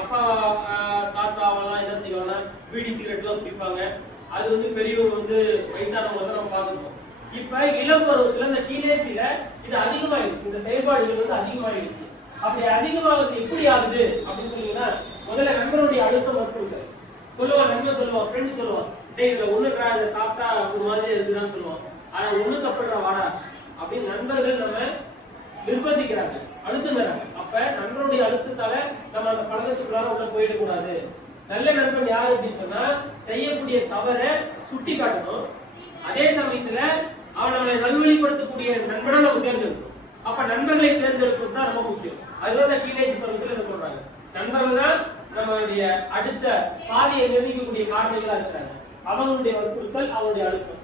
அப்பா தாத்தா அவங்கலாம் என்ன செய்வாங்கன்னா பீடி சிகரெட்லாம் குடிப்பாங்க. அது வந்து பெரியவங்க வந்து வயசானவங்க தான் நம்ம பார்த்துருக்கோம். இப்ப இளம் பருவத்துல இந்த டீனேஜ்ல இது அதிகமாயிடுச்சு, இந்த செயல்பாடுகள் வந்து அதிகமாயிடுச்சு. அப்படி அதிகமாகிறது எப்படி ஆகுது அப்படின்னு சொன்னீங்கன்னா, முதல்ல நண்பருடைய அழுத்தம் வற்புறுத்தல் சொல்லுவான். நண்பர் சொல்லுவான், ஃப்ரெண்ட் சொல்லுவான், டேய் இதுல ஒண்ணுடா, இதை சாப்பிட்டா ஒரு மாதிரி இருக்குதான்னு சொல்லுவான். ஆனா ஒண்ணு தப்புடுறா வாடா அப்படின்னு நண்பர்கள் நம்ம நிர்பந்திக்கிறாங்க, அழுத்தம் தராங்க. அப்ப நண்பருடைய அழுத்தத்தால நம்ம அந்த பழக்கத்துக்குள்ளார உள்ள போயிடக்கூடாது. நல்ல நண்பன் யாரு அப்படின்னு சொன்னா, செய்யக்கூடிய தவறை சுட்டி காட்டணும், அதே சமயத்துல அவன் நம்மளை நல்வழிப்படுத்தக்கூடிய நண்பனை நம்ம தேர்ந்தெடுக்கணும். அப்ப நண்பர்களை தேர்ந்தெடுப்பது தான் ரொம்ப முக்கியம். அதுதான் டீனேஜ் பருவத்தில் இதை சொல்றாங்க. நண்பர்கள் தான் நம்மளுடைய அடுத்த பாதையை நிர்ணயிக்கக்கூடிய காரணங்களா இருக்கிறாங்க. அவங்களுடைய வற்புறுத்தல், அவங்களுடைய அழுத்தம்.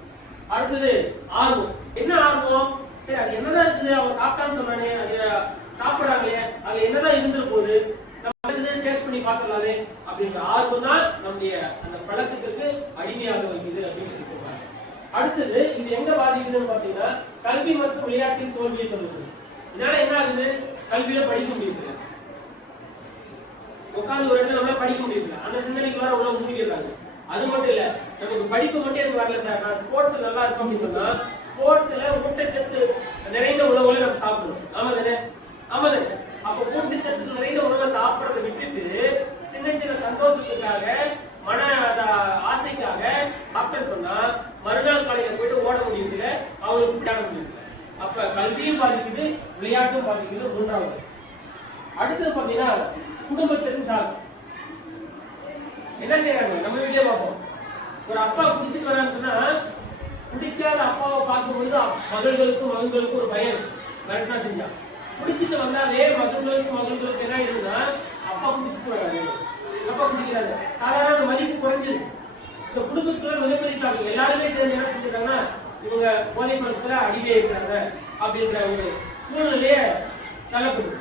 அடுத்தது ஆர்வம். என்ன ஆர்வம்? சரி அது என்னதான் இருக்குது, அவன் சாப்பிட்டான்னு சொன்னானே, அது சாப்பிடறாங்களே, அது என்னதான் இருந்துட்டு போகுது, நம்ம டேஸ்ட் பண்ணி பார்க்கலாமே அப்படின்ற ஆர்வம் தான் நம்முடைய அந்த பழக்கத்திற்கு அடிமையாக வைக்குது அப்படின்னு சொல்லி சொல்றாங்க. அடுத்தது இது எங்க பாதிக்குதுன்னு பாத்தீங்கன்னா, கல்வி மற்றும் விளையாட்டின் தோல்வியை தருவது. இதனால என்ன ஆகுது, கல்வியில படிக்க முடியல, உட்கார்ந்து ஒரு இடத்துல நம்மளால படிக்க முடியல, அந்த சிந்தனைக்குள்ளார உள்ள மூழ்கிடுறாங்க. அது மட்டும் இல்ல, நமக்கு படிப்பு மட்டும் எனக்கு வரல சார், நான் ஸ்போர்ட்ஸ் நல்லா இருக்கும் அப்படின்னு சொன்னா, ஸ்போர்ட்ஸ்ல ஊட்டச்சத்து நிறைந்த உணவுகளை நம்ம சாப்பிடணும். ஆமா தானே? ஆமா தானே? அப்ப ஊட்டச்சத்து நிறைந்த உணவை சாப்பிடறதை விட்டுட்டு சின்ன சின்ன சந்தோஷத்துக்காக, மன ஆசைக்காக சாப்பிட்டேன்னு சொன்னா மறுநாள் காலையில போயிட்டு ஓட முடியுது, அவங்களுக்கு விளையாட முடியுது. அப்ப கல்வியும் பாதிக்குது, விளையாட்டும் பாதிக்குது. மூன்றாவது அடுத்தது பாத்தீங்கன்னா குடும்பத்திற்கு சார்பு. என்ன செய்யறாங்க, நம்ம வீட்டிலே பார்ப்போம். ஒரு அப்பா குடிச்சிட்டு வரான்னு சொன்னா, குடிக்காத அப்பாவை பார்க்கும்பொழுது மகள்களுக்கும் மகன்களுக்கும் ஒரு பயம், கரெக்டா செஞ்சா. குடிச்சிட்டு வந்தாலே மகன்களுக்கு என்ன ஆயிடுதுன்னா, அப்பா குடிச்சிட்டு வராது, அப்பா குடிக்கிறாரு, சாதாரண மதிப்பு குறைஞ்சிருக்கு. இந்த குடும்பத்துக்குள்ள மிகப்பெரிய தாக்கம். எல்லாருமே சேர்ந்து என்ன செஞ்சுட்டாங்கன்னா, இவங்க போதை பழக்கத்துல அடிவே இருக்கிறாங்க அப்படின்ற ஒரு சூழ்நிலையை தள்ளப்படுது.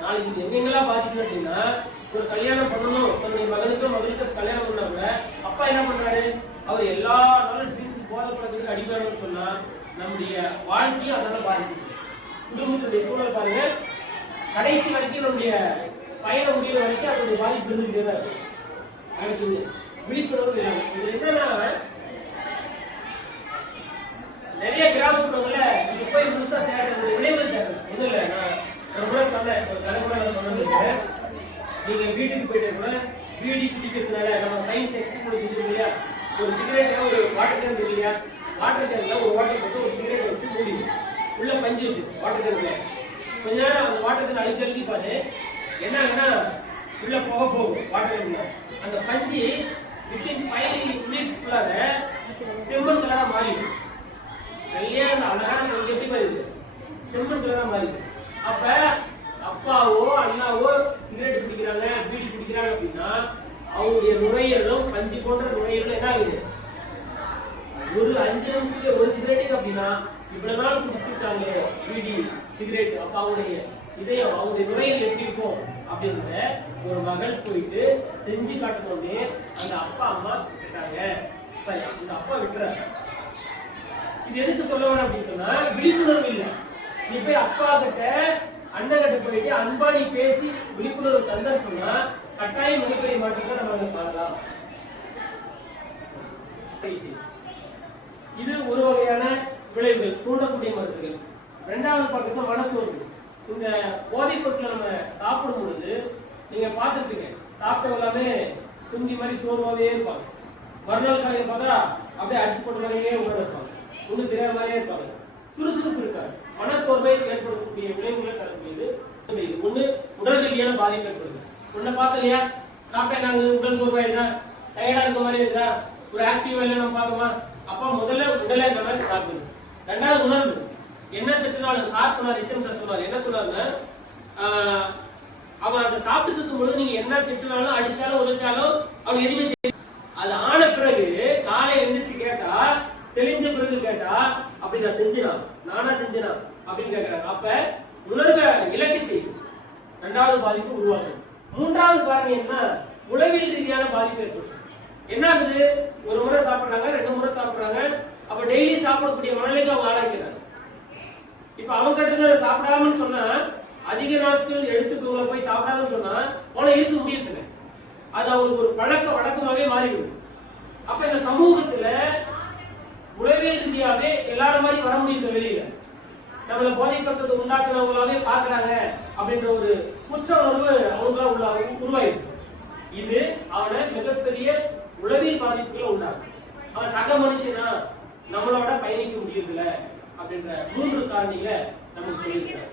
நாளைக்கு இது எங்கெங்கெல்லாம் பாதிக்குது அப்படின்னா, ஒரு கல்யாணம் பண்ணணும், தன்னுடைய மகனுக்கு கல்யாணம் பண்ணாங்க, அப்பா என்ன பண்றாரு, அவர் எல்லா நாளும் ட்ரிங்க்ஸ் போதை பழக்கத்துக்கு அடிபடணும்னு சொன்னா நம்முடைய வாழ்க்கையும் அதனால பாதிக்குது. குடும்பத்துடைய சூழல் பாருங்க, கடைசி வரைக்கும் நம்முடைய பயணம் முடிகிற வரைக்கும் அதனுடைய பாதிப்பு இருந்துகிட்டே தான் இருக்கு. அதுக்கு விழிப்புணர்வு இல்லை. இது என்னன்னா, நிறைய கிராமப்புறங்கள்ல இது போய் முழுசா சேர்றது, விளைவுகள் சேர்றது ஒன்றும் இல்லை. நான் கூட சொன்னேன், ஒரு கதை கூட நான் சொன்னது, நீங்க வீட்டுக்கு போயிட்டு கூட பீடி குடிக்கிறதுனால நம்ம சயின்ஸ் எக்ஸ்பிரிமெண்ட் செஞ்சிருக்கோம் இல்லையா, ஒரு சிகரெட்டை ஒரு வாட்டர் கேன் இல்லையா, வாட்டர் கேன்ல ஒரு வாட்டர் போட்டு ஒரு சிகரெட்டை வச்சு மூடி உள்ள பஞ்சு வச்சு வாட்டர் கேன்ல கொஞ்ச நேரம் அந்த வாட்டர் கேன் அழுத்தி அழுத்தி பாரு, என்ன ஆகுனா உள்ள போக போகும் வாட்டர் கேன்ல. அந்த பஞ்சு வித்தின் 5 மினிட்ஸ்க்குள்ளார செம்மண் கலரா மாறிடும். வெள்ளையா அந்த அழகான பஞ்சு எப்படி மாறிடுது, செம்மண் கலரா மாறிடுது. அப்ப அப்பாவோ அண்ணாவோ சிகரெட் குடிக்கிறாங்க, பீடி குடிக்கிறாங்க அப்படின்னா அவங்களுடைய நுரையீரலும் பஞ்சு போன்ற நுரையீரலும் என்ன ஆகுது, ஒரு 5 நிமிஷத்துக்கு ஒரு சிகரெட்டுக்கு அப்படின்னா இவ்வளவு நாள் குடிச்சிருக்காங்க பீடி சிகரெட், அப்ப அவங்களுடைய இதயம் அவங்களுடைய நுரையீரல் எப்படி இருக்கும் அப்படின்றத ஒரு மகள் போயிட்டு செஞ்சு காட்டணும்னே அந்த அப்பா அம்மா விட்டுட்டாங்க. சரி, அந்த அப்பா விட்டுறாரு. இது எதுக்கு சொல்ல வர அப்படின்னு சொன்னா, விழிப்புணர்வு இல்லை. நீ போய் அப்பா கிட்ட அண்ணன் கிட்ட போயிட்டு அன்பாடி பேசி விழிப்புணர்வு தந்தன்னு சொன்னா கட்டாயம் மிகப்பெரிய மாற்றத்தை நம்ம பார்க்கலாம். இது ஒரு வகையான விளைவுகள், தூண்டக்கூடிய மருந்துகள். இரண்டாவது பக்கத்துல மனசோர்வு. இந்த போதைப் பொருட்களை நம்ம சாப்பிடும் பொழுது நீங்க பார்த்துருப்பீங்க, சாப்பிட்ட எல்லாமே சுங்கி மாதிரி சோர்வாவே இருப்பாங்க. மறுநாள் காலையில் பார்த்தா அப்படியே அடிச்சு போட்ட மாதிரியே உட்கார இருப்பாங்க, ஒன்றும் தெரியாத மாதிரியே இருப்பாங்க, சுறுசுறுப்பு இருக்காது. மனசோர்வை ஏற்படுத்தக்கூடிய விளைவுகளை தரக்கூடியது. ஒண்ணு உடல் ரீதியான பாதிப்பு ஏற்படுது. ஒன்ன பார்த்த இல்லையா, சாப்பிட்டா நாங்க உடல் சோர்வாயிருந்தா, டயர்டா இருக்க மாதிரி இருந்தா, ஒரு ஆக்டிவா இல்லை நம்ம பார்த்தோமா, அப்ப முதல்ல உடலை இந்த மாதிரி தாக்குது. ரெண்டாவது உணர்வு. என்ன திட்டினாலும் சார் சொன்னார், எச்எம் சார் சொன்னார், என்ன சொன்னாருன்னா, அவன் அதை சாப்பிட்டு இருக்கும் பொழுது நீங்க என்ன திட்டினாலும் அடிச்சாலும் உதைச்சாலும் அவன் எதுவுமே தெரியும். அது ஆன பிறகு காலை எழுந்திரிச்சு கேட்டா, தெளிஞ்ச பிறகு கேட்டா, அப்படி நான் செஞ்சேனா, நானா செஞ்சேனா அப்படின்னு கேட்கிறாங்க. அப்ப உணர்வை இலக்கு செய்யுது. இரண்டாவது பாதிப்பு உருவாகுது. மூன்றாவது காரணம் என்ன, உளவியல் ரீதியான பாதிப்பு ஏற்படும். என்ன ஆகுது, ஒரு முறை சாப்பிடுறாங்க, 2 முறை சாப்பிடுறாங்க, அப்ப டெய்லி சாப்பிடக்கூடிய மனநிலைக்கு அவங்க ஆளாக்கிறாங்க. இப்ப அவங்க கிட்ட சாப்பிடாமன்னு சொன்னா அதிக நாட்கள் எடுத்துக்கொள்ள போய் சாப்பிடாதுன்னு சொன்னா போல இருக்க முடியல. அது அவங்களுக்கு ஒரு பழக்க வழக்கமாவே மாறிவிடும். அப்ப இந்த சமூகத்துல உளவியல் ரீதியாவே எல்லாரும் மாதிரி வர முடியுது. வெளியில நம்மள போதைப்பட்டது உண்டாக்குறவங்களாவே பாக்குறாங்க அப்படின்ற ஒரு குற்ற உணர்வு அவங்களுக்குள்ள உருவாயிருக்கு. இது அவனை மிகப்பெரிய உளவியல் பாதிப்புகளை உண்டாகும். அவன் சக மனுஷனா நம்மளோட பயணிக்க முடியுதுல அப்படின்ற 3 காரணிகளை நமக்கு சொல்லியிருக்கிறார்.